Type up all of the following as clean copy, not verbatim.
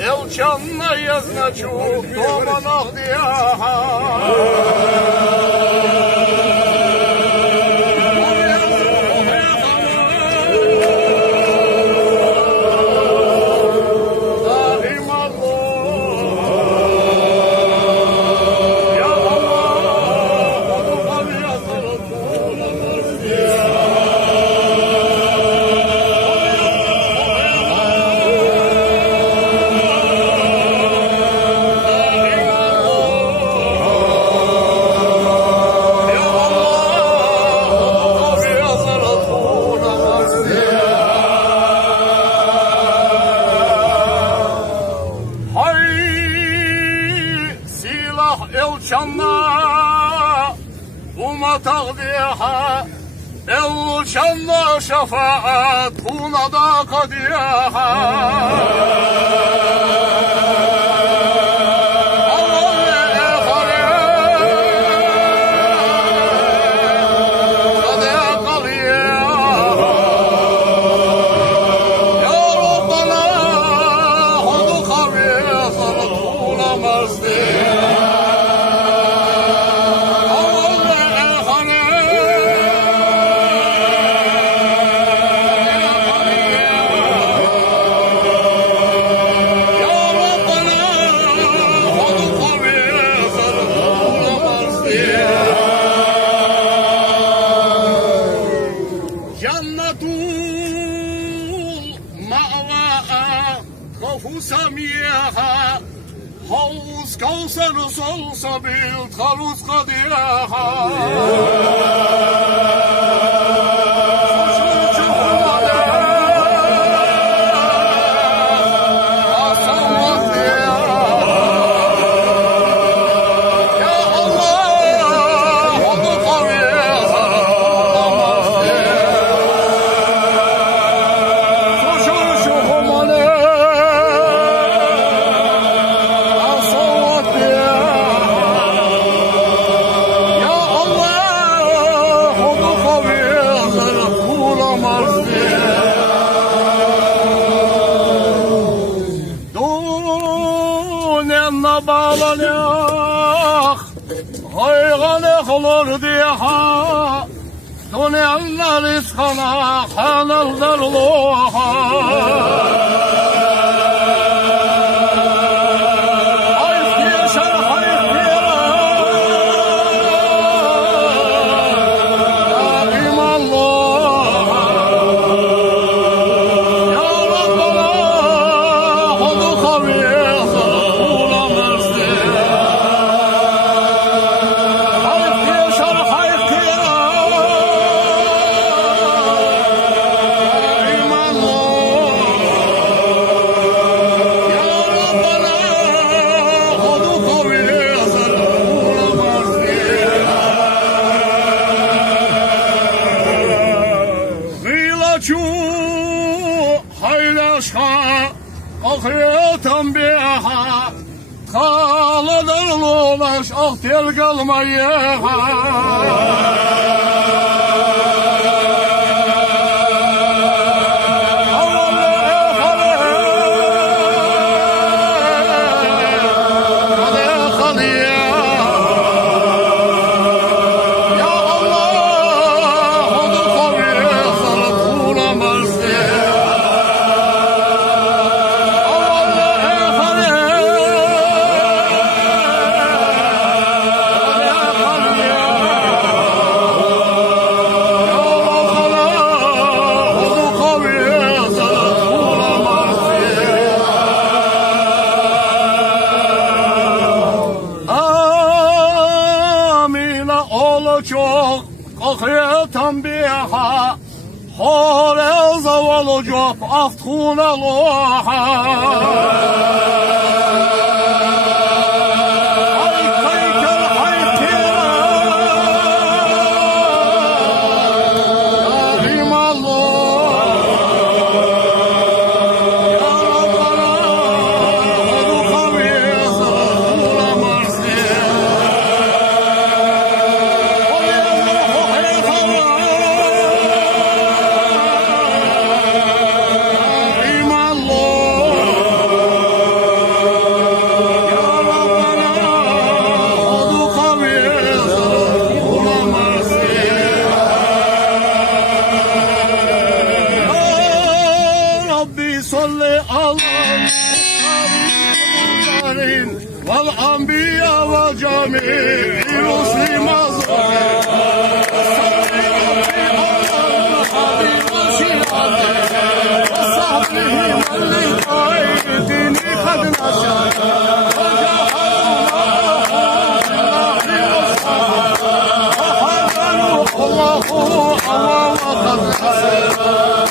Елчанна я значу, дома нагдіяха. Elçanla umma taqdiha Elçanla şefaat kuna da kadiha سميها حوز كوثر صلصبيل خلوص قديها bağlanyak haygan olur diha dünyanlar iskana kanaldarlığa Ahiretten biha kalıdır ulaş ah tel kalmayı çok ahiretten biha hale zavallı çok aftuna loha والأنبياء وجميع رسل مظهر وصحبه من لقاء الدين قد نشر الله وقد نصر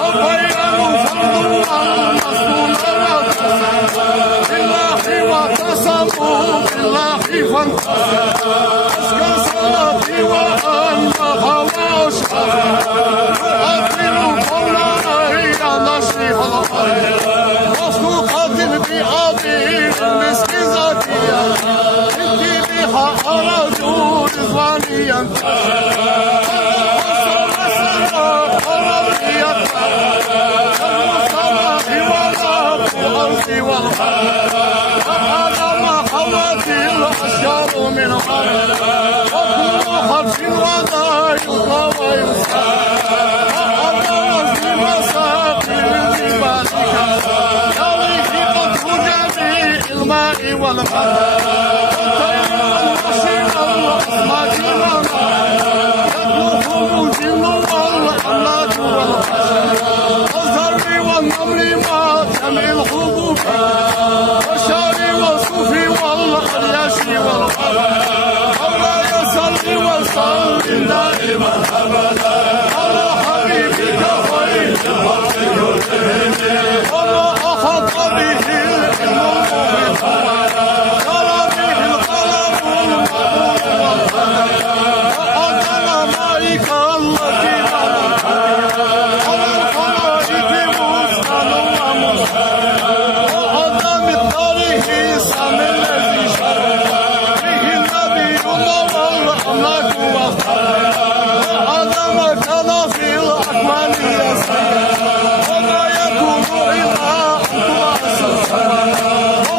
وبينوا فرض والمسلول بالله واعتصموا بالله فانتصروا أزكى صلاتي وأنها وأشهد يؤثر قولنا إلى نشر الخير مصدوقة بأبي المسك زكية إنتي بها أرجو رضواني ينتشر وهذا ما حوت الأشجار من غير وكل حرف ولا يلقى وينسى وهذا وزن مساقي الجبال يرويه قطر جميع الماء والغدر والطير والوحش والأسماك والنار يطلبه الجن والأملاك والحشر والزرع والنمل ما جميع الحبوب والشعر والصوف والأرياش والغرب مولاي صل وسلم دائما أبدا على حبيبك خير الخلق كلهم وما أحاط به العلم المحيط جرى به القلم المأمور والقدر وأنزل مائك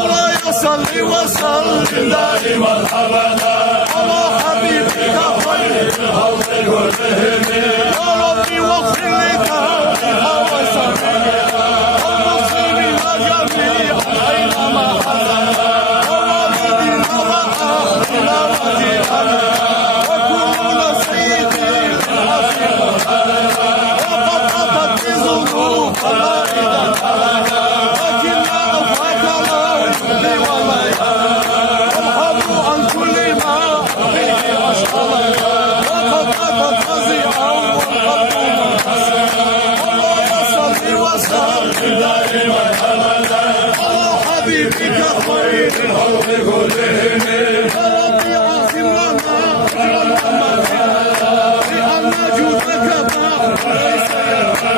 التي وسلم دائما أبدا على حبيبك خير الخلق كلهم يا ربي واغفر لتوبها وسلمها والمسلمين جميعا أينما حزن ووالدنا وأهلنا وجيراننا وكلنا سيدي الحفيظ وقد أتت بذنوب الله إذا تلقى لكن أفاك لا يهدي ولا عن كل ما به أشغل وقد أتت فزيعا والقلب منكسر الله صل وسلم دائما أبدا على حبيبك خير الخلق كلهم يا ربي عظم لنا أجرا ومغفرة لأن جودك بحر ليس ينفع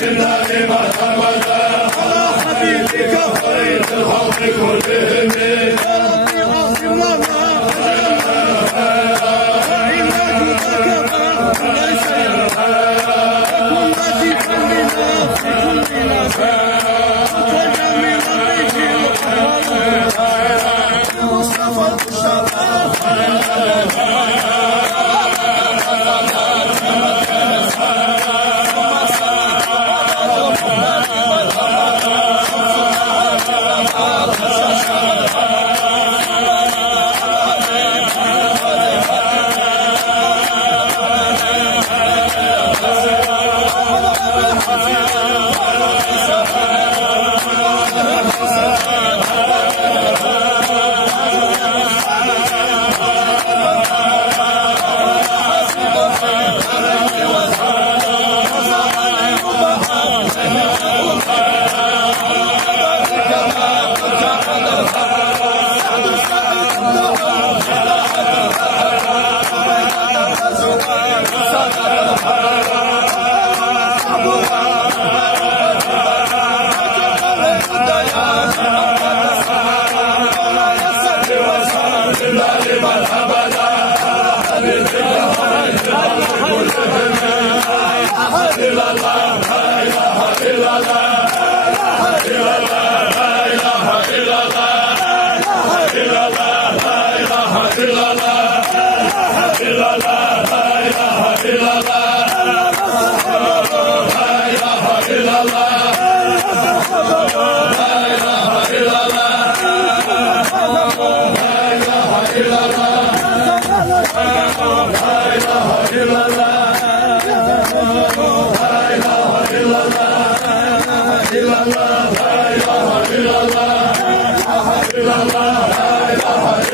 دائما أبدا على حبيبك خير الخلق كلهم يا ربي عظم لنا فإن جودك بحر ليس ينفع وكن لطيفا بنا في كل نفع وجميلا به الأحوال المصطفى المشرف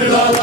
لا